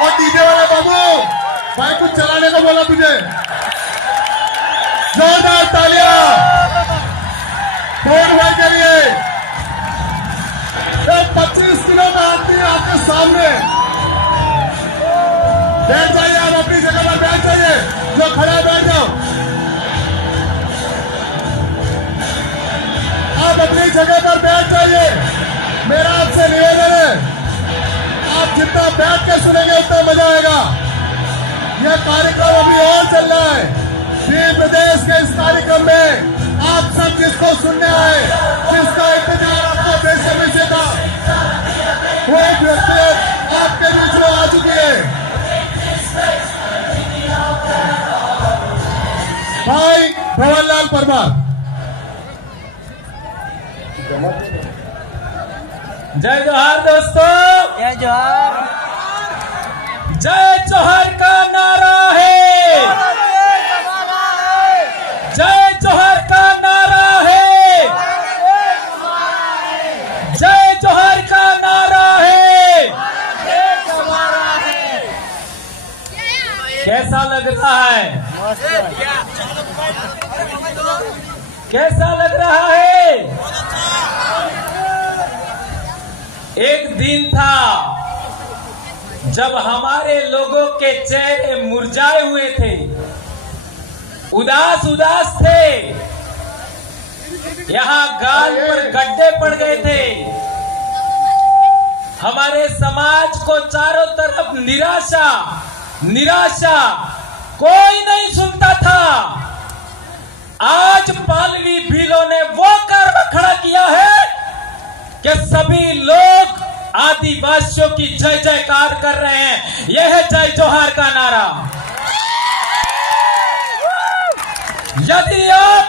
और डीजे वाले बाबू भाई कुछ चलाने को बोला तुझे, जोरदार तालियां फोड़ भाई के लिए। 25 किलो का आदमी आपके सामने। बैठ जाइए, आप अपनी जगह पर बैठ जाइए, जो खड़ा है बैठ जाओ, आप अपनी जगह पर बैठ जाइए। मेरा आपसे निवेदन है, आप जितना बैठ के सुनेंगे उतना मजा आएगा। यह कार्यक्रम अभी और चल रहा है। देश प्रदेश के इस कार्यक्रम में आप सब जिसको सुनने आए, जिसका इंतजार आपको देश विषय था, वो एक व्यक्ति आपके बीच में आ चुकी है। भाई भवनलाल परमार। जय जोहार दोस्तों, जय जोहार। जय जोहार का नारा है, जय जोहार का नारा है, जय जोहार का नारा है। कैसा लग रहा है, कैसा लग रहा है? एक दिन था जब हमारे लोगों के चेहरे मुरझाए हुए थे, उदास उदास थे, यहाँ गाल पर गड्ढे पड़ गए थे। हमारे समाज को चारों तरफ निराशा निराशा, कोई नहीं सुनता था। आज पालवी भीलों ने वो कर्म खड़ा किया है कि सभी लोग आदिवासियों की जय जयकार कर रहे हैं। यह है जय जोहार का नारा। यदि आप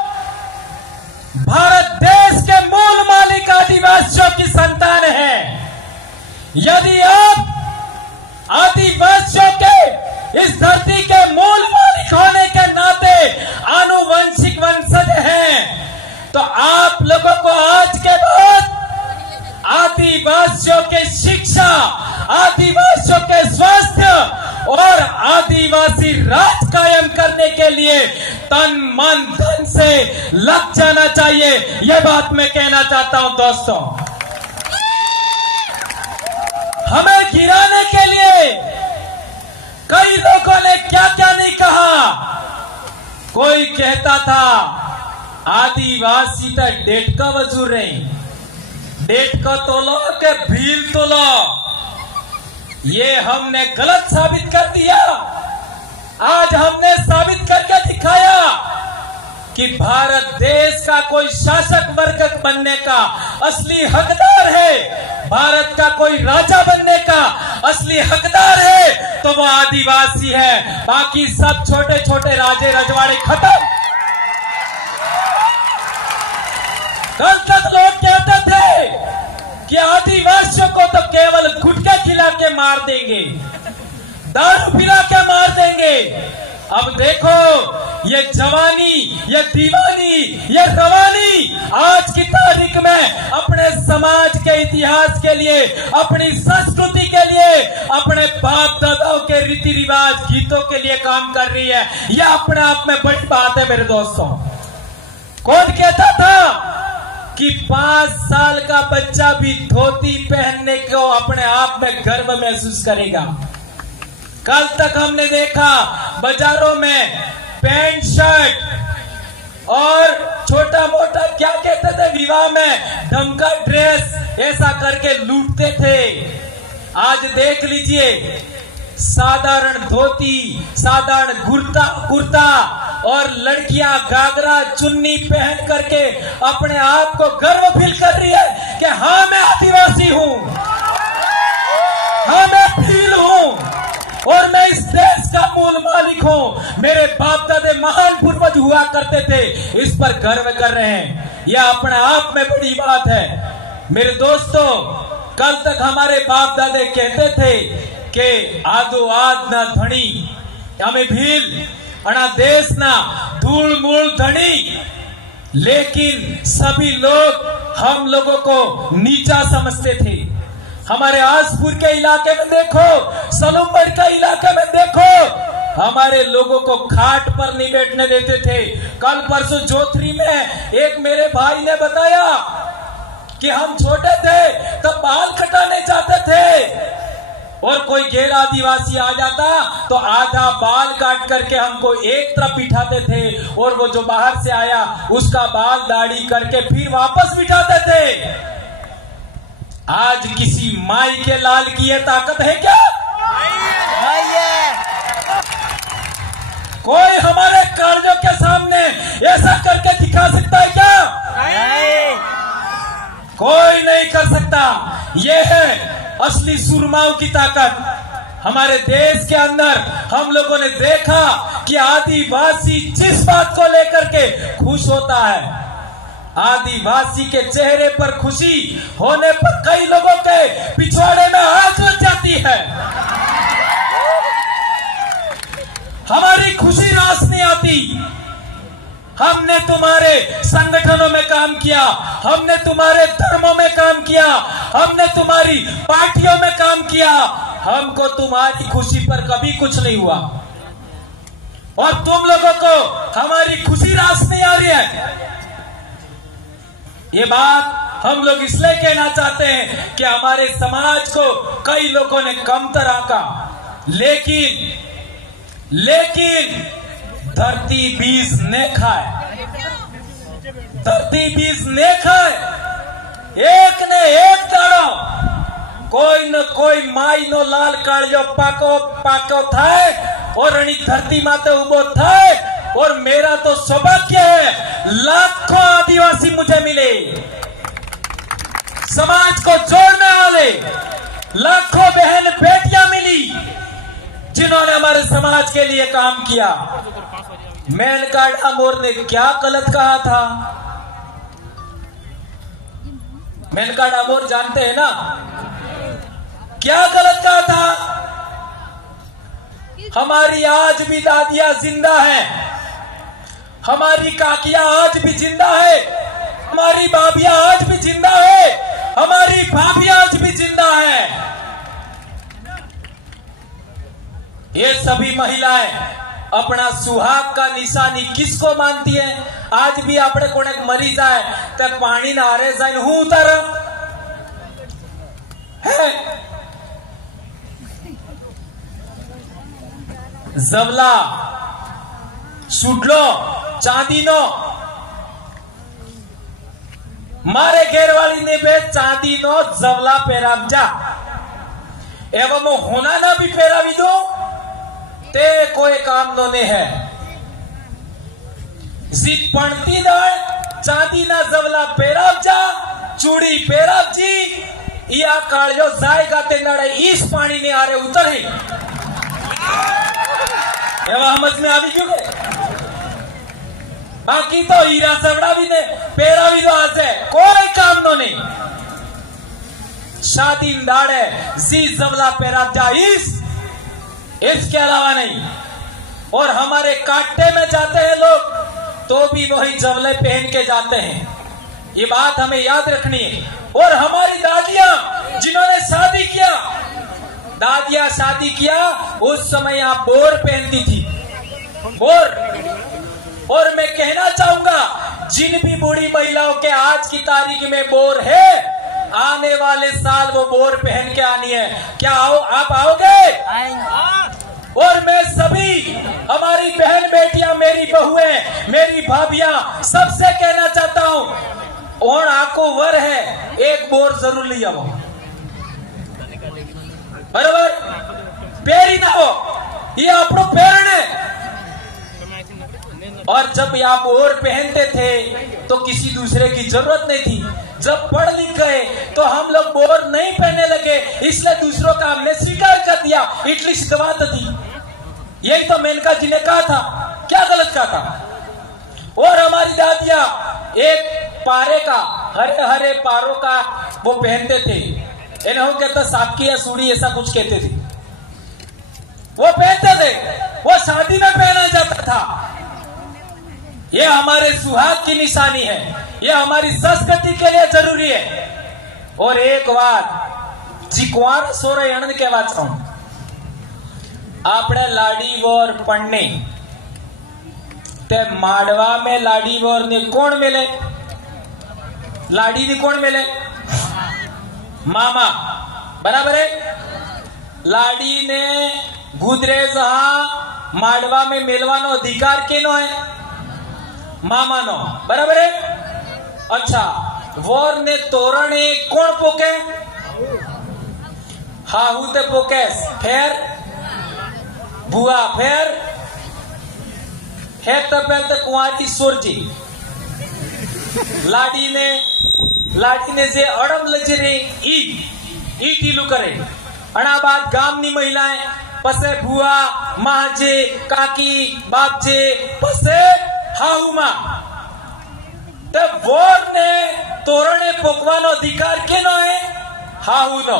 भारत देश के मूल मालिक आदिवासियों की संतान हैं, यदि आप आदिवासियों के इस धरती के मूल मालिक होने के नाते आनुवंशिक वंशज हैं, तो आप लोगों को आज के बाद आदिवासियों के शिक्षा, आदिवासियों के स्वास्थ्य और आदिवासी राज कायम करने के लिए तन मन धन से लग जाना चाहिए। यह बात मैं कहना चाहता हूं दोस्तों। हमें गिराने के लिए कई लोगों ने क्या क्या नहीं कहा। कोई कहता था आदिवासी तक डेट का वजूर रही, डेट का तोलो के भील तोलो। ये हमने गलत साबित कर दिया। आज हमने साबित करके दिखाया कि भारत देश का कोई शासक वर्ग बनने का असली हकदार है, भारत का कोई राजा बनने का असली हकदार है तो वो आदिवासी है। बाकी सब छोटे छोटे राजे रजवाड़े खत्म। कल तक लोग कहते थे कि आदिवासियों को तो केवल गुटखा खिला के मार देंगे, दारू पिला के मार देंगे। अब देखो ये जवानी, ये दीवानी, ये रवानी आज की तारीख में अपने समाज के इतिहास के लिए, अपनी संस्कृति के लिए, अपने बाप दादाओं के रीति रिवाज गीतों के लिए काम कर रही है। यह अपने आप में बड़ी बात है मेरे दोस्तों। कौन कहता था कि 5 साल का बच्चा भी धोती पहनने को अपने आप में गर्व महसूस करेगा? कल तक हमने देखा बाजारों में पैंट शर्ट और छोटा मोटा क्या कहते थे विवाह में ढमका ड्रेस ऐसा करके लूटते थे। आज देख लीजिए साधारण धोती, साधारण कुर्ता और लड़कियां घाघरा चुन्नी पहन करके अपने आप को गर्व फील कर रही है कि हाँ मैं आदिवासी हूँ, हाँ मैं भील हूँ और मैं इस देश का मूल मालिक हूँ। मेरे बाप दादे महान पूर्वज हुआ करते थे, इस पर गर्व कर रहे हैं। यह अपने आप में बड़ी बात है मेरे दोस्तों। कल तक हमारे बाप दादे कहते थे कि आदो आद ना धनी हमें भील अना देश ना धूल मूल धनी, लेकिन सभी लोग हम लोगों को नीचा समझते थे, हमारे आसपुर के इलाके में देखो, सलूमगढ़ के इलाके में देखो, हमारे लोगों को खाट पर नहीं बैठने देते थे। कल परसों जोथरी में एक मेरे भाई ने बताया कि हम छोटे थे तब बाल कटाने जाते थे और कोई गैर आदिवासी आ जाता तो आधा बाल काट करके हमको एक तरफ बिठाते थे और वो जो बाहर से आया उसका बाल दाढ़ी करके फिर वापस बिठाते थे। आज किसी माई के लाल की ये ताकत है क्या? नहीं है। कोई हमारे कार्यों के सामने ऐसा करके दिखा सकता है क्या? नहीं। कोई नहीं कर सकता। ये है असली सुरमाओं की ताकत। हमारे देश के अंदर हम लोगों ने देखा कि आदिवासी जिस बात को लेकर के खुश होता है, आदिवासी के चेहरे पर खुशी होने पर कई लोगों के पिछवाड़े में आग लग जाती है। हमारी खुशी रास नहीं आती। हमने तुम्हारे संगठनों में काम किया, हमने तुम्हारे धर्मों में काम किया, हमने तुम्हारी पार्टियों में काम किया, हमको तुम्हारी खुशी पर कभी कुछ नहीं हुआ और तुम लोगों को हमारी खुशी रास नहीं आ रही है। ये बात हम लोग इसलिए कहना चाहते हैं कि हमारे समाज को कई लोगों ने कमतर आंका, लेकिन धरती बीज ने खाए, धरती बीज ने खाए। एक ने एक दाड़ो कोई न कोई माई नो लाल कालियो पाको थाय और अणी धरती माते उबो थाय और मेरा तो सौभाग्य है, लाखों आदिवासी मुझे मिले, समाज को जोड़ने वाले लाखों बहन बेटियां मिली जिन्होंने हमारे समाज के लिए काम किया। मेनका डामोर ने क्या गलत कहा था? मेनका डामोर जानते हैं ना क्या गलत कहा था? हमारी आज भी दादियां जिंदा हैं, हमारी काकियां आज भी जिंदा है, हमारी भाभियां आज भी जिंदा है, हमारी भाभियां आज भी जिंदा है। ये सभी महिलाएं अपना सुहाग का निशानी किसको मानती है? आज भी आपने कोने मरी जाए तो पानी ना हारे जाए हूं उतर है। जवला सुटलो चांदी नो मारे घेरवाली ने बे चांदी नो जवला पेराव जा एवं होना ना भी पेरावी दो ते कोई काम नो ने है। जी पणती दाळ चांदी ना जवला पेराव जा चूड़ी पेराव जी या कालियो जाएगा ते नड़े इस पानी ने आरे उतरे एवं समझ में आवी क्यों? बाकी तो हीरा सवड़ा भी ने पेरा भी तो आज है कोई काम नो नहीं। शादी दाड़े जी जवला पेरा जाइस इसके अलावा नहीं। और हमारे काटे में जाते हैं लोग तो भी वही जवले पहन के जाते हैं, ये बात हमें याद रखनी है। और हमारी दादियां जिन्होंने शादी किया, दादियां शादी किया उस समय आप बोर पहनती थी, बोर। और मैं कहना चाहूंगा जिन भी बूढ़ी महिलाओं के आज की तारीख में बोर है, आने वाले साल वो बोर पहन के आनी है। क्या आप आओगे? और मैं सभी हमारी बहन बेटियां, मेरी बहुएं, मेरी भाभियां सबसे कहना चाहता हूं और आको वर है एक बोर जरूर लिया वो, बराबर पेरी ना हो ये आपको पेरने। और जब आप और पहनते थे तो किसी दूसरे की जरूरत नहीं थी। जब पढ़ लिख गए तो हम लोग बोर नहीं पहनने लगे, इसलिए दूसरों का हमने स्वीकार कर दिया। इटली से दवा थी, यही तो मेनका जी ने कहा था, क्या गलत कहा था? और हमारी दादियां एक पारे का हरे हरे पारों का वो पहनते थे, इन्हों कहता सापकी या सूड़ी ऐसा कुछ कहते थे, वो पहनते थे, वो शादी में पहना जाता था। ये हमारे सुहाग की निशानी है, ये हमारी संस्कृति के लिए जरूरी है। और एक बात चिकवार सोरे कहवा छूं आपने लाड़ी वोर पढ़ने ते माडवा में लाड़ी वोर ने कौन मिले लाड़ी ने कौन मिले मामा बराबर है लाड़ी ने गुजरे जहां माडवा में मिलवानो अधिकार केनो है मामा नो बराबर है अच्छा वोर ने तोरण कौन पोके हाहू ते पोके फिर बुआ फिर है तब पहले कुंवारी सुरजी लाड़ी ने जे अड़म लजरे ई टीलू करे अना बाद गाम नी महिलाएं पसे बुआ माँ जे काकी बाप जे पसे हाहू माँ ते वोर ने तोरणे पोकवानो अधिकार केनो है हाहू नो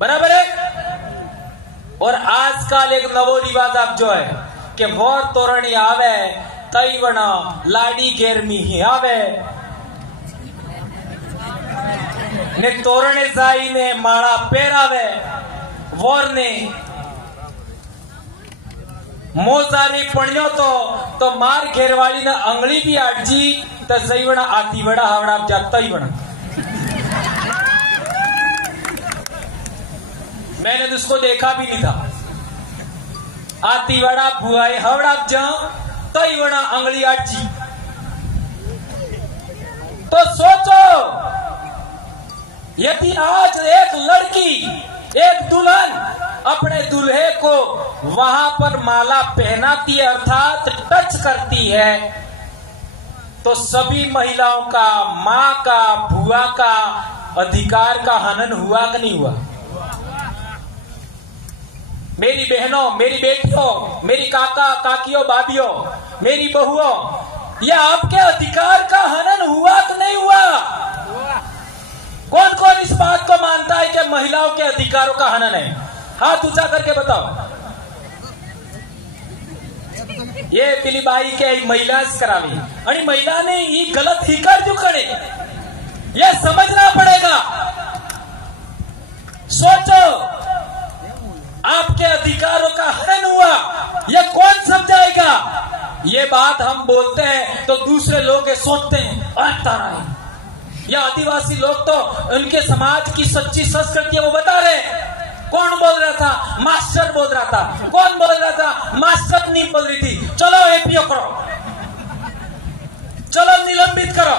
बराबर है और आजकल एक नवो रिवाज आप जो है कि वोर तोरणी आवे तई वना लाड़ी गेरमी ही आवे ने तोरणे जाई ने माड़ा पेरावे वोर ने मोजारी पड़ियो तो मार घेरवाली ने अंगली भी आटजी तो सही वना आती वड़ा हावड़ा जाता ही वना मैंने तो उसको देखा भी नहीं था आती वड़ा बुआई हवड़ा जा तई वड़ा अंगली आटजी तो सोचो यदि आज एक लड़की एक दुल्हन अपने दूल्हे को वहां पर माला पहनाती है अर्थात टच करती है तो सभी महिलाओं का माँ का बुआ का अधिकार का हनन हुआ कि नहीं हुआ मेरी बहनों मेरी बेटियों मेरी काका काकियों भाभियों मेरी बहुओं यह आपके अधिकार का हनन हुआ कि नहीं हुआ कौन कौन इस बात को मानता है कि महिलाओं के अधिकारों का हनन है हाथ ऊंचा करके बताओ ये पिली बाई के महिला करावी आणि महिला ने ये गलत ही कर जो करे ये समझना पड़ेगा सोचो आपके अधिकारों का हनन हुआ ये कौन समझाएगा ये बात हम बोलते हैं तो दूसरे लोग ये सोचते हैं या आदिवासी लोग तो उनके समाज की सच्ची संस्कृति वो बता रहे कौन बोल रहा था मास्टर बोल रहा था कौन बोल रहा था मास्टर नहीं बोल रही थी चलो एपीओ करो चलो निलंबित करो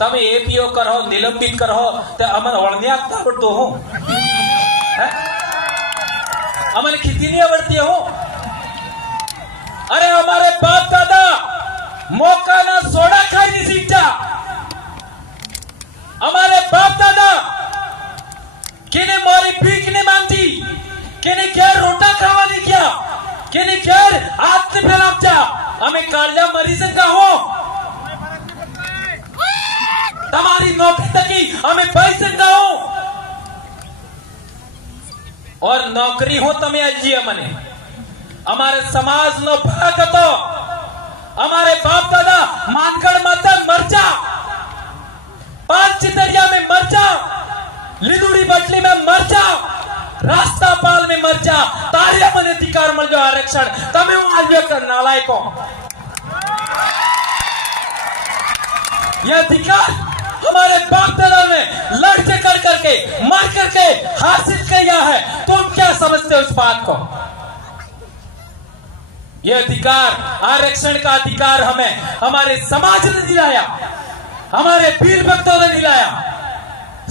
तब एपीओ करो निलंबित करो तो अमन ओढ़ने आपका आवड़तो हो अमन खेती नहीं आवड़ती हो अरे हमारे बाप दादा मौका ना सोडा खाई नहीं सीखता हमारे बाप दादा किने मोरी भीख नहीं मांगती किने क्या रोटा खावा नहीं किया किने क्या हाथ से फैलाप जा हमें कालिया मरीज का हो तुम्हारी नौकरी तकी हमें पैसे का हो और नौकरी हो तमें अजी मने हमारे समाज नो भाग तो हमारे बाप दादा मानगढ़ माता मरचा पांच चितरिया में मरचा लिदुड़ी बटली में मरचा रास्ता पाल में मरचा तारिया मन अधिकार मल जो आरक्षण तमें आज कर नालायकों यह अधिकार हमारे बाप दादा ने लड़ कर करके मार करके हासिल किया है तुम क्या समझते हो इस बात को यह अधिकार आरक्षण का अधिकार हमें हमारे समाज ने दिलाया हमारे वीर भक्तों ने दिलाया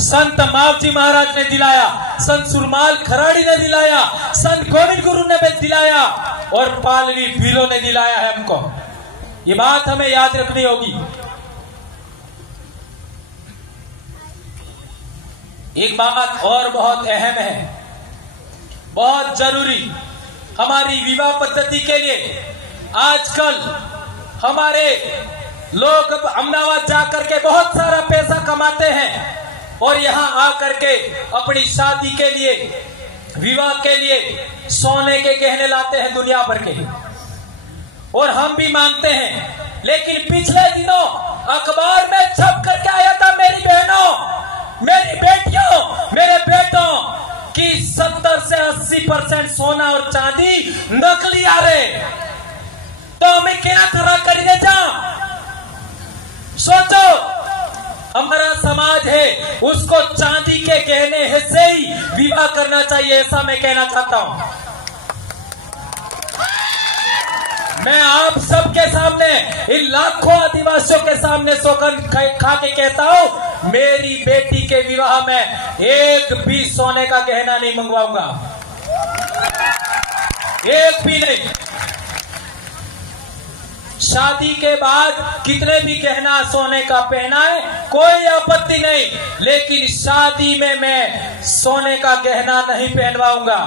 संत मावजी महाराज ने दिलाया संत सुरमाल खराड़ी ने दिलाया संत गोविंद गुरु ने भी दिलाया और पालवी भीलों ने दिलाया है हमको ये बात हमें याद रखनी होगी एक बात और बहुत अहम है बहुत जरूरी हमारी विवाह पद्धति के लिए आजकल हमारे लोग अहमदाबाद जाकर के बहुत सारा पैसा कमाते हैं और यहाँ आकर के अपनी शादी के लिए विवाह के लिए सोने के गहने लाते हैं दुनिया भर के और हम भी मांगते हैं लेकिन पिछले दिनों अखबार में छप करके आया था मेरी बहनों मेरी बेटियों, मेरे बेटों की 70 से 80% सोना और चांदी नकली आ रहे, तो हमें क्या खरा करिए? जा सोचो, हमारा समाज है, उसको चांदी के गहने से ही विवाह करना चाहिए, ऐसा मैं कहना चाहता हूं। मैं आप सबके सामने, इन लाखों आदिवासियों के सामने सौगंध खा के कहता हूं, मेरी बेटी के विवाह में एक भी सोने का गहना नहीं मंगवाऊंगा, एक भी नहीं। शादी के बाद कितने भी गहना सोने का पहना है, कोई आपत्ति नहीं, लेकिन शादी में मैं सोने का गहना नहीं पहनवाऊंगा,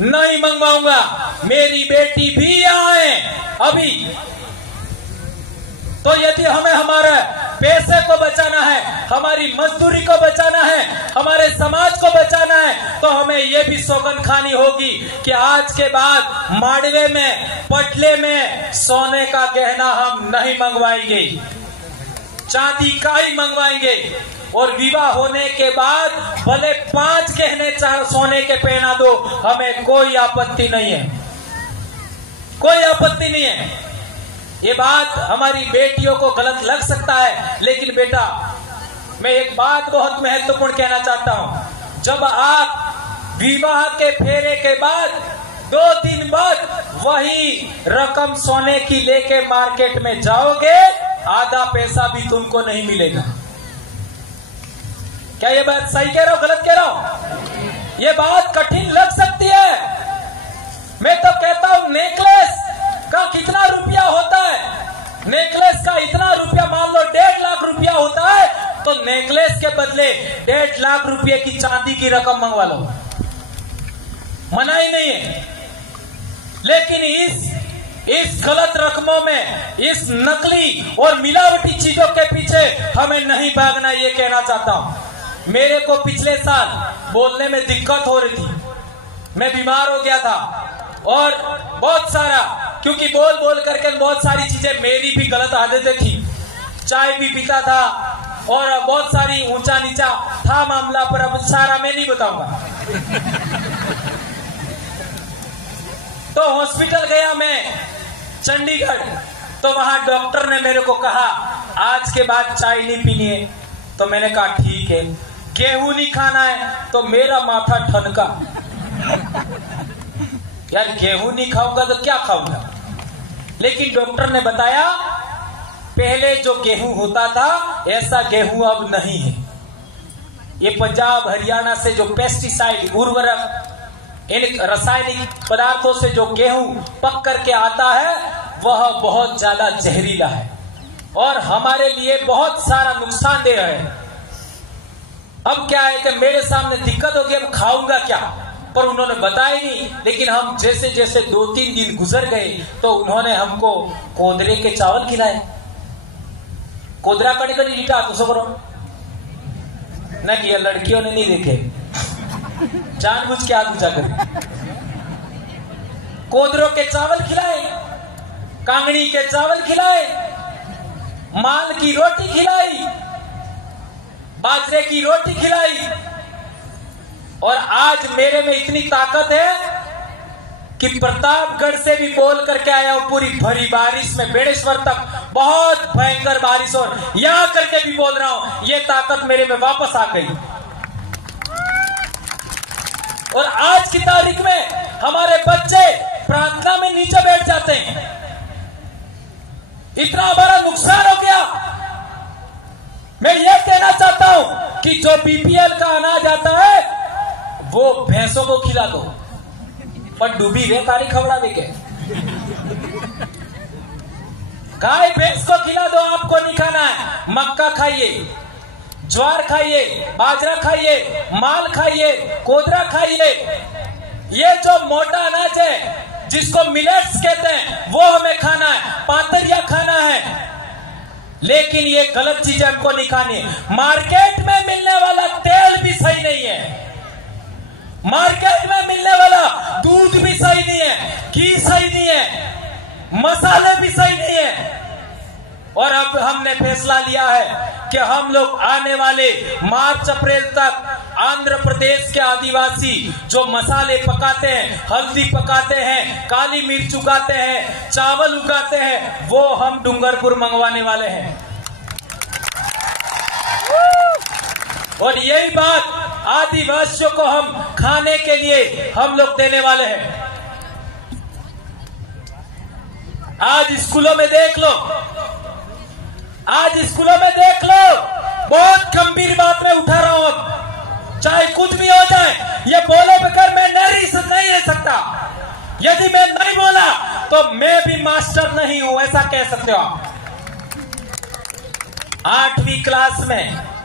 नहीं मंगवाऊंगा। मेरी बेटी भी यहाँ है अभी, तो यदि हमें हमारे पैसे को बचाना है, हमारी मजदूरी को बचाना है, हमारे समाज को बचाना है, तो हमें यह भी सौगंध खानी होगी कि आज के बाद माड़वे में, पटले में सोने का गहना हम नहीं मंगवाएंगे, चांदी का ही मंगवाएंगे। और विवाह होने के बाद भले 5 गहने चाहे सोने के पहना दो, हमें कोई आपत्ति नहीं है, कोई आपत्ति नहीं है। ये बात हमारी बेटियों को गलत लग सकता है, लेकिन बेटा, मैं एक बात बहुत महत्वपूर्ण कहना चाहता हूं। जब आप विवाह के फेरे के बाद 2 दिन बाद वही रकम सोने की लेके मार्केट में जाओगे, आधा पैसा भी तुमको नहीं मिलेगा। क्या ये बात सही कह रहा हूं, गलत कह रहा हूं? ये बात कठिन लग सकती है। मैं तो कहता हूं, नेकलेस का कितना रुपया होता है? नेकलेस का इतना रुपया, मान लो 1.5 लाख रुपया होता है, तो नेकलेस के बदले 1.5 लाख रुपए की चांदी की रकम मंगवा लो, मना ही नहीं है। लेकिन इस गलत रकमों में, इस नकली और मिलावटी चीजों के पीछे हमें नहीं भागना, ये कहना चाहता हूं। मेरे को पिछले साल बोलने में दिक्कत हो रही थी, मैं बीमार हो गया था, और बहुत सारा, क्योंकि बोल बोल करके बहुत सारी चीजें, मेरी भी गलत आदतें थी, चाय भी पीता था और बहुत सारी ऊंचा नीचा था मामला, पर अब सारा मैं नहीं बताऊंगा। तो हॉस्पिटल गया मैं चंडीगढ़, तो वहां डॉक्टर ने मेरे को कहा आज के बाद चाय नहीं पीनी है, तो मैंने कहा ठीक है। गेहूं नहीं खाना है, तो मेरा माथा ठनका, यार गेहूं नहीं खाऊंगा तो क्या खाऊंगा। लेकिन डॉक्टर ने बताया पहले जो गेहूं होता था, ऐसा गेहूं अब नहीं है। ये पंजाब हरियाणा से जो पेस्टिसाइड, उर्वरक, इन रासायनिक पदार्थों से जो गेहूं पक करके आता है, वह बहुत ज्यादा जहरीला है और हमारे लिए बहुत सारा नुकसानदेह है। अब क्या है कि मेरे सामने दिक्कत होगी, अब खाऊंगा क्या, पर उन्होंने बताया नहीं। लेकिन हम जैसे जैसे 2-3 दिन गुजर गए, तो उन्होंने हमको कोदरे के चावल खिलाए। कोदरा कड़ी कड़ी लीटा तो सो करो न किया, लड़कियों ने नहीं देखे, जानबूझ के आग बुझा कर कोदरों के चावल खिलाए, कांगड़ी के चावल खिलाए, माल की रोटी खिलाई, बाजरे की रोटी खिलाई। और आज मेरे में इतनी ताकत है कि प्रतापगढ़ से भी बोल करके आया हूं, पूरी भरी बारिश में बेड़ेश्वर तक बहुत भयंकर बारिश, और यहां करके भी बोल रहा हूं, ये ताकत मेरे में वापस आ गई। और आज की तारीख में हमारे बच्चे प्रार्थना में नीचे बैठ जाते हैं, इतना बड़ा नुकसान हो गया। मैं ये कहना चाहता हूं कि जो बीपीएल का अनाज आता है, वो भैंसों को खिला दो, पर डूबी वे तारी खबड़ा दे के गाय भैंस को खिला दो, आपको नहीं खाना है। मक्का खाइए, ज्वार खाइए, बाजरा खाइए, माल खाइए, कोदरा खाइए। ये जो मोटा अनाज है जिसको मिलेट्स कहते हैं, वो हमें खाना है, पातरिया खाना है। लेकिन ये गलत चीजें हमको नहीं खानी है। मार्केट में मिलने वाला तेल भी सही नहीं है, मार्केट में मिलने वाला दूध भी सही नहीं है, घी सही नहीं है, मसाले भी सही नहीं है। और अब हमने फैसला लिया है कि हम लोग आने वाले मार्च अप्रैल तक आंध्र प्रदेश के आदिवासी जो मसाले पकाते हैं, हल्दी पकाते हैं, काली मिर्च उगाते हैं, चावल उगाते हैं, वो हम डूंगरपुर मंगवाने वाले हैं। और यही बात आदिवासियों को हम खाने के लिए हम लोग देने वाले हैं। आज स्कूलों में देख लो, बहुत गंभीर बात मैं उठा रहा हूं। अब चाहे कुछ भी हो जाए, ये बोले बगैर मैं नहीं रह सकता। यदि मैं नहीं बोला तो मैं भी मास्टर नहीं हूं, ऐसा कह सकते हो आप। 8वीं क्लास में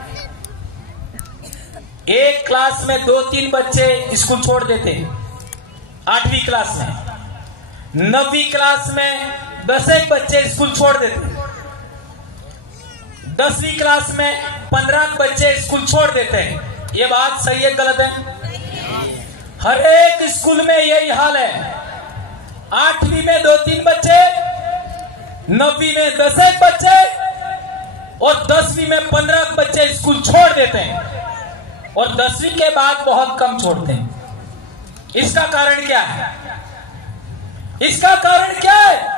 एक क्लास में 2-3 बच्चे स्कूल छोड़ देते, 8वीं क्लास में। 9वीं क्लास में 10 बच्चे स्कूल छोड़ देते, 10वीं क्लास में 15 बच्चे स्कूल छोड़ देते हैं। ये बात सही है गलत है? हर एक स्कूल में यही हाल है। 8वीं में 2-3 बच्चे, 9वीं में 10 बच्चे और 10वीं में 15 बच्चे स्कूल छोड़ देते हैं और 10वीं के बाद बहुत कम छोड़ते हैं। इसका कारण क्या है?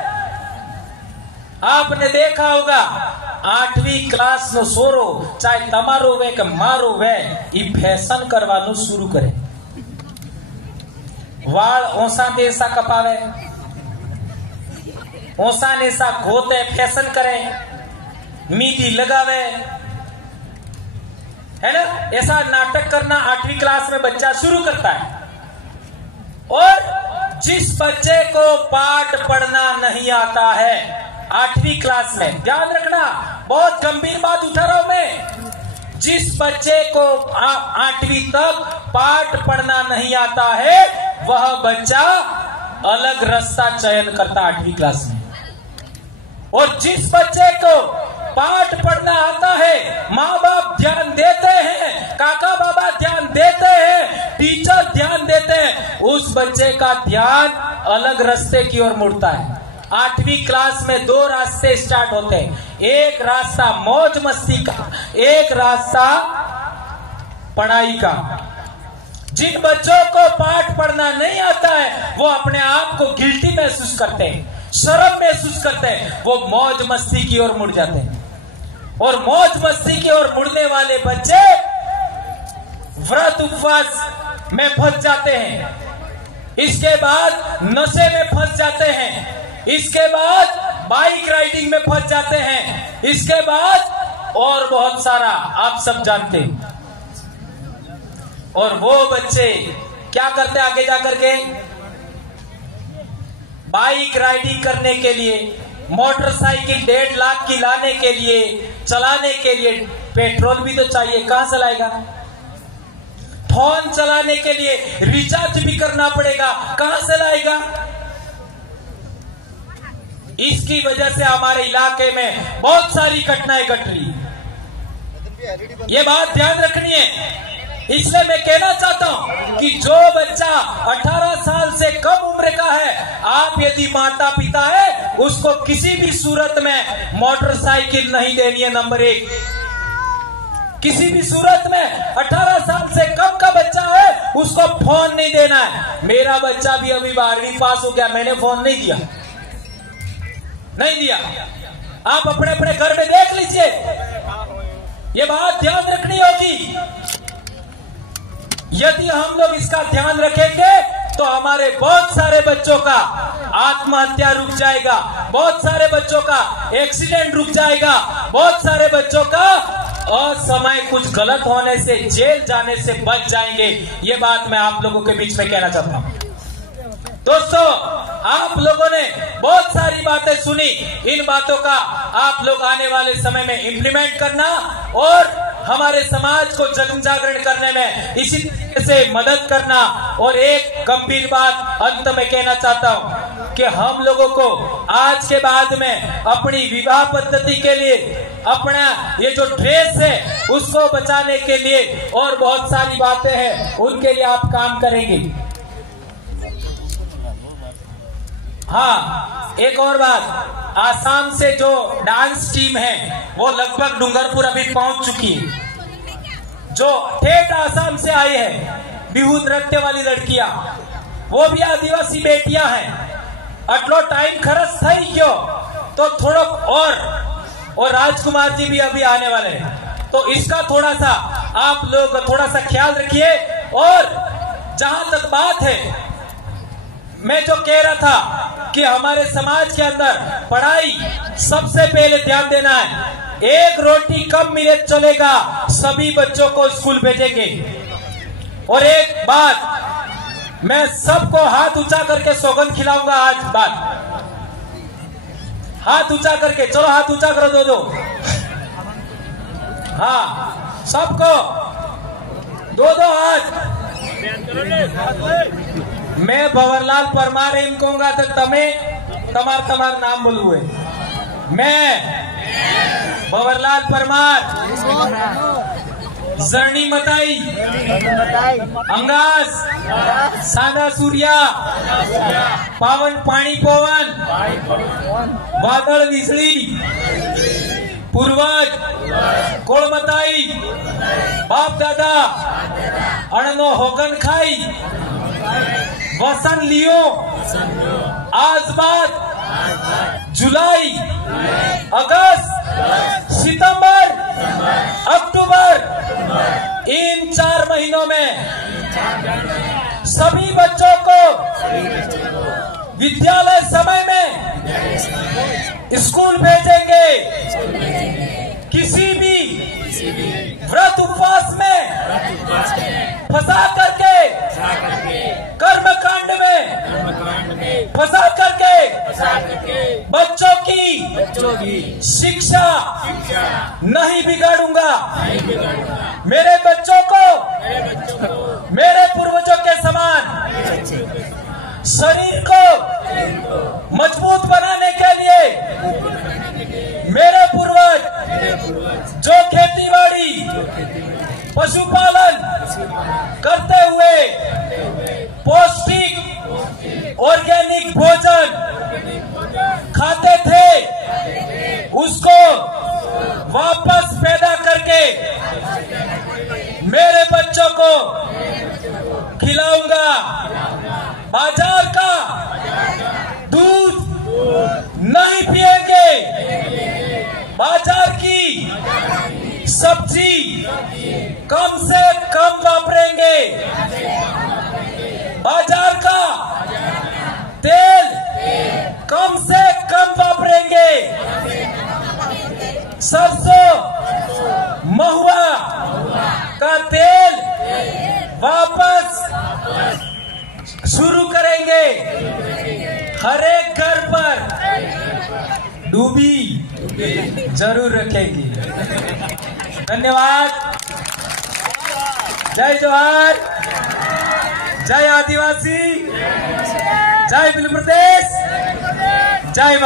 आपने देखा होगा 8वीं क्लास नो सोरो चाहे तमारो वे के मारो वे ई फैशन करवानो शुरू करे। वाल ओसा देसा कपावे, ओसा नेसा घोते, फैशन करे, मीदी लगावे, है ना? ऐसा नाटक करना 8वीं क्लास में बच्चा शुरू करता है। और जिस बच्चे को पाठ पढ़ना नहीं आता है 8वीं क्लास में, ध्यान रखना, बहुत गंभीर बात उठा रहा हूं मैं। जिस बच्चे को 8वीं तक पाठ पढ़ना नहीं आता है वह बच्चा अलग रास्ता चयन करता 8वीं क्लास में। और जिस बच्चे को पाठ पढ़ना आता है, माँ बाप ध्यान देते हैं, काका बाबा ध्यान देते हैं, टीचर ध्यान देते हैं, उस बच्चे का ध्यान अलग रास्ते की ओर मुड़ता है। 8वीं क्लास में 2 रास्ते स्टार्ट होते हैं, एक रास्ता मौज मस्ती का, एक रास्ता पढ़ाई का। जिन बच्चों को पाठ पढ़ना नहीं आता है वो अपने आप को गिल्टी महसूस करते हैं, शर्म महसूस करते हैं, वो मौज मस्ती की ओर मुड़ जाते हैं। और मौज मस्ती की ओर मुड़ने वाले बच्चे व्रत उपवास में फंस जाते हैं, इसके बाद नशे में फंस जाते हैं, इसके बाद बाइक राइडिंग में फंस जाते हैं, इसके बाद और बहुत सारा आप सब जानते हैं। और वो बच्चे क्या करते आगे जाकर के? बाइक राइडिंग करने के लिए, मोटरसाइकिल 1.5 लाख की लाने के लिए, चलाने के लिए पेट्रोल भी तो चाहिए, कहां से लाएगा? फोन चलाने के लिए रिचार्ज भी करना पड़ेगा, कहां से लाएगा? इसकी वजह से हमारे इलाके में बहुत सारी घटनाएं घट रही है। ये बात ध्यान रखनी है। इसलिए मैं कहना चाहता हूं कि जो बच्चा 18 साल से कम उम्र का है, आप यदि माता पिता है, उसको किसी भी सूरत में मोटरसाइकिल नहीं देनी है। नंबर 1, किसी भी सूरत में 18 साल से कम का बच्चा है उसको फोन नहीं देना है। मेरा बच्चा भी अभी 12वीं पास हो गया, मैंने फोन नहीं दिया। आप अपने अपने घर में देख लीजिए, ये बात ध्यान रखनी होगी। यदि हम लोग इसका ध्यान रखेंगे तो हमारे बहुत सारे बच्चों का आत्महत्या रुक जाएगा, बहुत सारे बच्चों का एक्सीडेंट रुक जाएगा, बहुत सारे बच्चों का असमय कुछ गलत होने से, जेल जाने से बच जाएंगे। ये बात मैं आप लोगों के बीच में कहना चाहता हूं। दोस्तों, आप लोगों ने बहुत सारी बातें सुनी, इन बातों का आप लोग आने वाले समय में इम्प्लीमेंट करना और हमारे समाज को जन जागरण करने में इसी तरीके से मदद करना। और एक गंभीर बात अंत में कहना चाहता हूं कि हम लोगों को आज के बाद में अपनी विवाह पद्धति के लिए, अपना ये जो ड्रेस है उसको बचाने के लिए और बहुत सारी बातें हैं, उनके लिए आप काम करेंगे। हाँ, एक और बात, आसाम से जो डांस टीम है वो लगभग डूंगरपुर अभी पहुंच चुकी है। जो ठेठ आसाम से आई है बिहू नृत्य वाली लड़कियां, वो भी आदिवासी बेटियां हैं। अटलो टाइम खर्च था ही क्यों, तो थोड़ा और राजकुमार जी भी अभी आने वाले हैं, तो इसका थोड़ा सा आप लोग थोड़ा सा ख्याल रखिए। और जहां तक बात है, मैं जो कह रहा था कि हमारे समाज के अंदर पढ़ाई सबसे पहले ध्यान देना है। एक रोटी कम मिले चलेगा, सभी बच्चों को स्कूल भेजेंगे। और एक बात, मैं सबको हाथ ऊंचा करके सौगंध खिलाऊंगा आज बात। हाथ ऊंचा करके, चलो हाथ ऊंचा करो दो। हाँ, सबको दो हाथ। मैं भंवरलाल परमार एम कहूंगा तो तमार नाम बोलू है। मैं भंवरलाल परमार जर्नी मताई अंगास सादा सूर्या पावन पाणी पवन वादळ वीजळी पूर्वज कोळमताई बाप दादा अणनो होगन खाई वसन लियो आज बाद जुलाई अगस्त सितंबर अक्टूबर, इन 4 महीनों में सभी बच्चों को विद्यालय समय में स्कूल भेजेंगे। किसी भी व्रत उपवास में फंसा करके, कर्मकांड में फंसा करके बच्चों की शिक्षा नहीं बिगाड़ूंगा। मेरे बच्चों को मेरे पूर्वजों के समान शरीर को मजबूत बनाने के लिए मेरे पूर्वज जो खेतीबाड़ी पशुपालन करते हुए पौष्टिक ऑर्गेनिक भोजन खाते थे, उसको वापस पैदा करके मेरे बच्चों को खिलाऊंगा। बाजार का दूध नहीं पिएंगे, बाजार की सब्जी कम से कम वापरेंगे, बाजार का तेल कम से कम वापरेंगे, सरसों महुआ का तेल वापस शुरू करेंगे। हर एक घर पर डूबी जरूर रखेंगे। धन्यवाद। जय जोहार, जय आदिवासी, जय बिल प्रदेश, जय